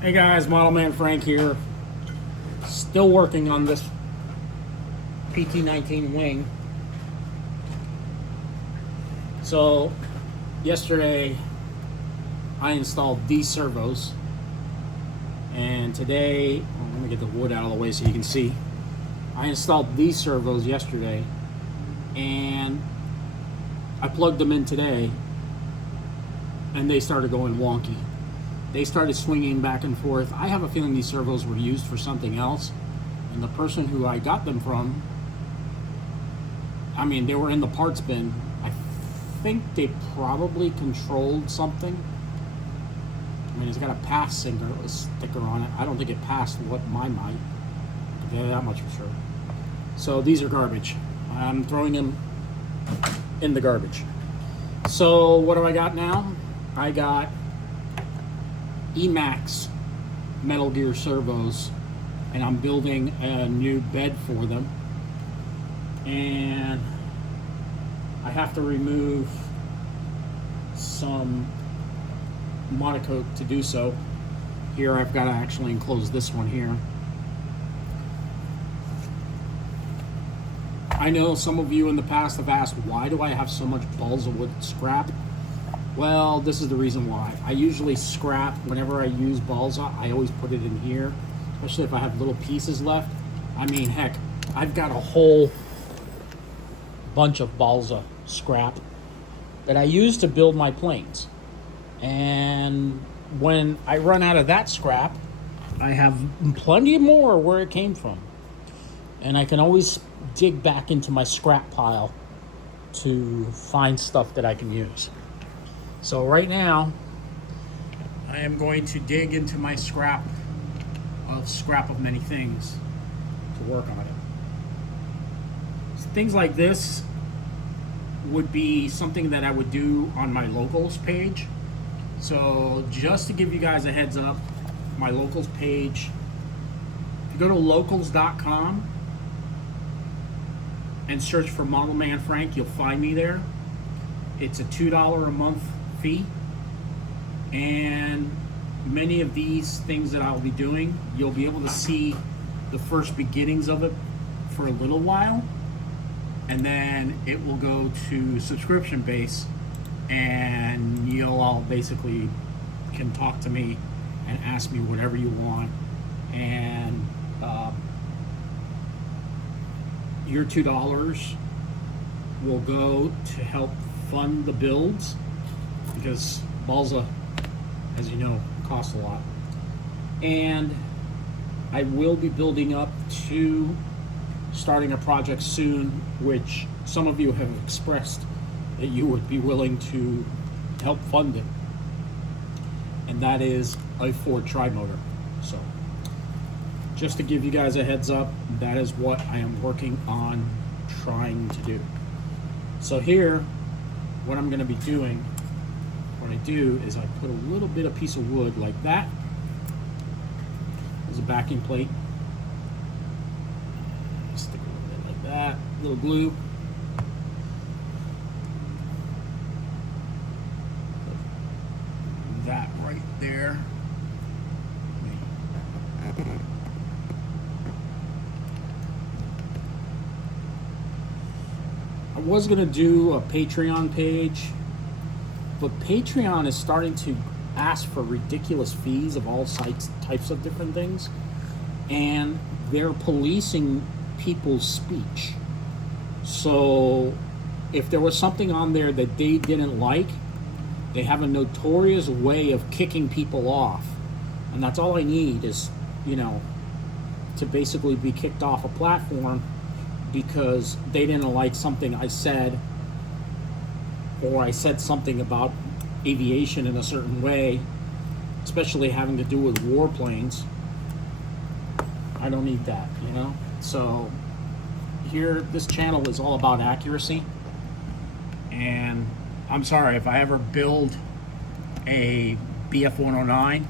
Hey guys, Model Man Frank here. Still working on this PT19 wing. So, yesterday I installed these servos, and today, let me get the wood out of the way so you can see. I installed these servos yesterday, and I plugged them in today, and they started going wonky. They started swinging back and forth. I have a feeling these servos were used for something else, and the person who I got them from, I mean, they were in the parts bin. I think they probably controlled something. I mean, it's got a pass sticker on it. I don't think it passed what mine might. I can tell you that much for sure. So these are garbage. I'm throwing them in the garbage. So what do I got now? I got Emax Metal Gear servos, and I'm building a new bed for them, and I have to remove some Monocoque to do so. Here I've got to actually enclose this one here. I know some of you in the past have asked, why do I have so much balls of wood scrap? Well, this is the reason why. I usually scrap whenever I use balsa. I always put it in here, especially if I have little pieces left. I mean, heck, I've got a whole bunch of balsa scrap that I use to build my planes. And when I run out of that scrap, I have plenty more where it came from. And I can always dig back into my scrap pile to find stuff that I can use. So right now, I am going to dig into my scrap of many things to work on it. So things like this would be something that I would do on my locals page. So just to give you guys a heads up, my locals page, if you go to locals.com and search for Model Man Frank, you'll find me there. It's a $2 a month fee, and many of these things that I'll be doing, you'll be able to see the first beginnings of it for a little while, and then it will go to subscription base, and you'll all basically can talk to me and ask me whatever you want, and your $2 will go to help fund the builds, because balsa, as you know, costs a lot. And I will be building up to starting a project soon, which some of you have expressed that you would be willing to help fund it. And that is a Ford Tri-Motor. So just to give you guys a heads up, that is what I am working on trying to do. So here, what I'm going to be doing, what I do is I put a little bit of piece of wood like that as a backing plate. Stick a little bit like that, a little glue. Put that right there. I was going to do a Patreon page, but Patreon is starting to ask for ridiculous fees of all types of different things, and they're policing people's speech. So if there was something on there that they didn't like, they have a notorious way of kicking people off. And that's all I need is, to basically be kicked off a platform because they didn't like something I said, or I said something about aviation in a certain way, especially having to do with warplanes. I don't need that, So here, this channel is all about accuracy, and I'm sorry if I ever build a BF-109,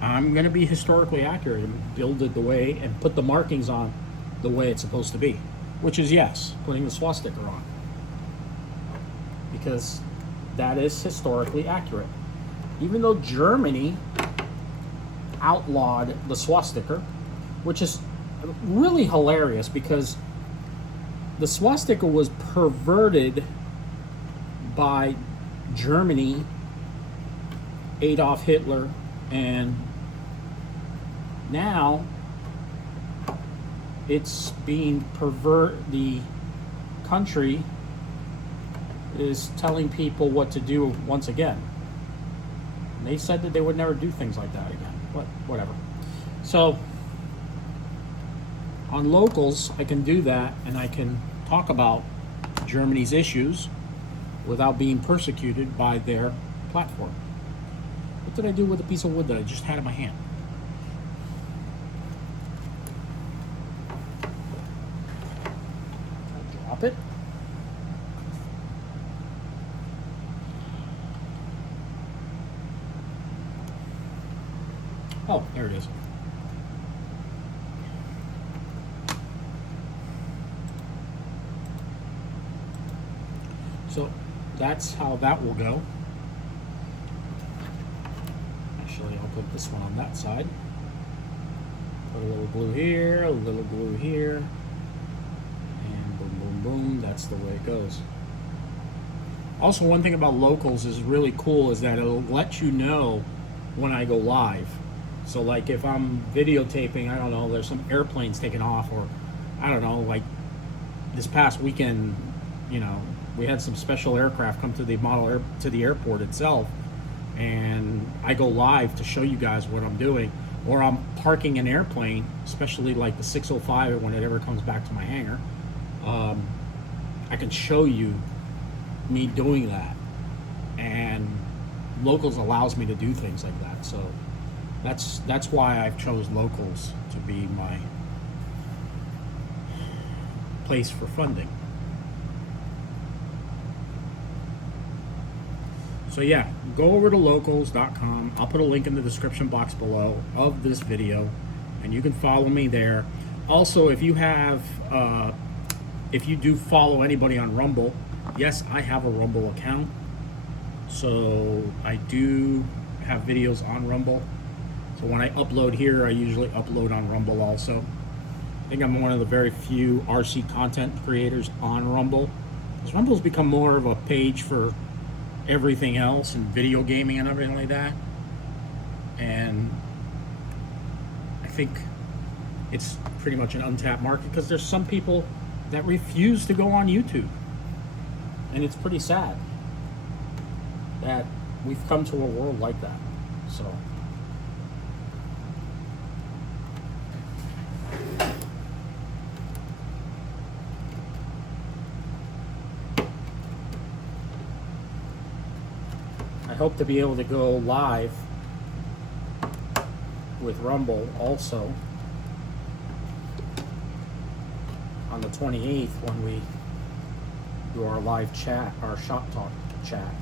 I'm going to be historically accurate and build it the way and put the markings on the way it's supposed to be, which is, yes, putting the swastika on, because that is historically accurate. Even though Germany outlawed the swastika, which is really hilarious because the swastika was perverted by Germany, Adolf Hitler, and now it's being the country is telling people what to do once again. And they said that they would never do things like that again. But whatever. So on Locals, I can do that, and I can talk about Germany's issues without being persecuted by their platform. What did I do with a piece of wood that I just had in my hand? Drop it. Oh, there it is. So that's how that will go. Actually, I'll put this one on that side. Put a little glue here, a little glue here, and boom, boom, boom. That's the way it goes. Also, one thing about Locals is really cool is that it'll let you know when I go live. So like if I'm videotaping, I don't know, there's some airplanes taking off, or I don't know, like this past weekend, you know, we had some special aircraft come to the to the airport itself, and I go live to show you guys what I'm doing, or I'm parking an airplane, especially like the 605 when it ever comes back to my hangar. I can show you me doing that, and Locals allows me to do things like that. So that's why I've chose Locals to be my place for funding. So yeah, go over to locals.com. I'll put a link in the description box below of this video, and you can follow me there. Also, if you do follow anybody on Rumble, yes, I have a Rumble account. So I do have videos on Rumble. So when I upload here, I usually upload on Rumble also. I think I'm one of the very few RC content creators on Rumble, because Rumble's become more of a page for everything else and video gaming and everything like that. And I think it's pretty much an untapped market, because there's some people that refuse to go on YouTube. And it's pretty sad that we've come to a world like that. So I hope to be able to go live with Rumble also on the 28th when we do our live chat, our shop talk chat.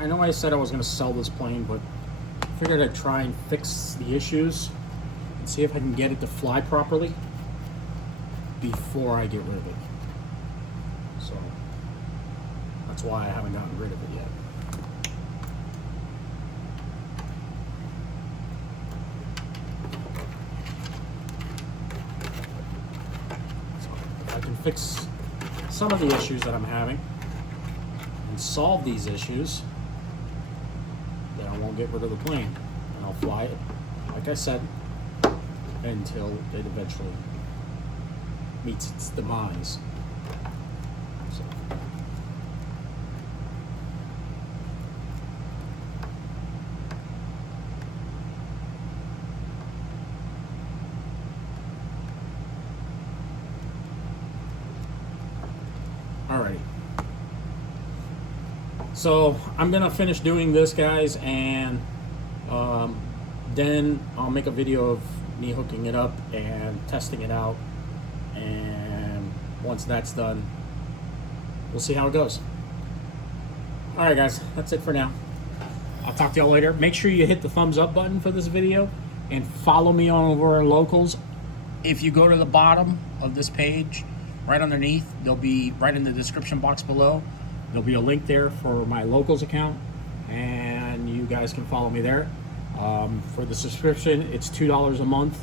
I know I said I was going to sell this plane, but I figured I'd try and fix the issues and see if I can get it to fly properly before I get rid of it. So that's why I haven't gotten rid of it yet. So if I can fix some of the issues that I'm having and solve these issues, then I won't get rid of the plane, and I'll fly it, like I said, until it eventually meets its demise. So. Alrighty. So I'm gonna finish doing this, guys, and then I'll make a video of me hooking it up and testing it out, and once that's done, we'll see how it goes. All right, guys, that's it for now. I'll talk to y'all later. Make sure you hit the thumbs up button for this video, and follow me on over our locals. If you go to the bottom of this page, right underneath, there'll be, right in the description box below, there'll be a link there for my locals account, and you guys can follow me there. For the subscription, it's $2 a month,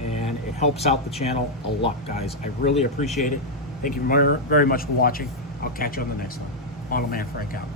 and it helps out the channel a lot, guys. I really appreciate it. Thank you very, very much for watching. I'll catch you on the next one. Model Man Frank out.